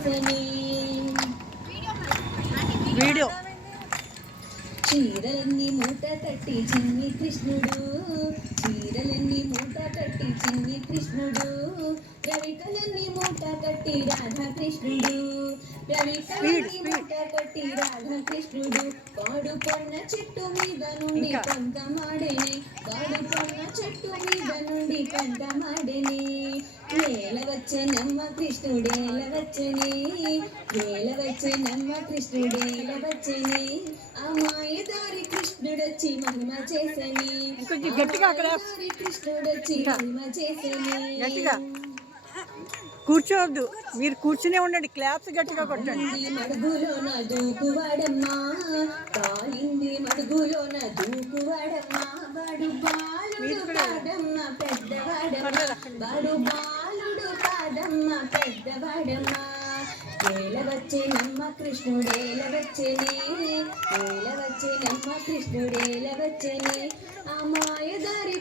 చేసని video చీరలన్నీ మూట కట్టి చిన్ని కృష్ణుడు చీరలన్నీ మూట కట్టి చిన్ని కృష్ణుడు రవికలన్నీ మూట కట్టి రాధాకృష్ణుడు రవికలన్నీ మూట కట్టి రాధాకృష్ణుడు పాడు పొన్న చెట్టు మీద నుండి పంతమాడేనే పాడు పొన్న చెట్టు మీద నుండి పంతమాడేనే ఏల వచ్చనమ్మ కృష్ణుడేల వచ్చనే ఏల వచ్చనమ్మ కృష్ణుడేల వచ్చనే ఆ మాయదారి కృష్ణుడొచ్చి మహిమ చేసని కృష్ణుడొచ్చి మహిమ చేసని కూర్చోవద్దు మీరు కూర్చునే ఉండండి క్లాప్స్ గట్టిగా కొట్టండి మడుగులోన దూకువాడమ్మా కాలింది మడుగులోన దూకువాడమ్మా వాడు బాలుడు కాదమ్మ పెద్దవాడమ్మా వాడు బాలుడు కాదమ్మ పెద్దవాడమ్మా ఏల వచ్చేనమ్మ కృష్ణుడేల వచ్చేనే ఏల వచ్చేనమ్మ కృష్ణుడేల వచ్చేనే ఆ మాయదారి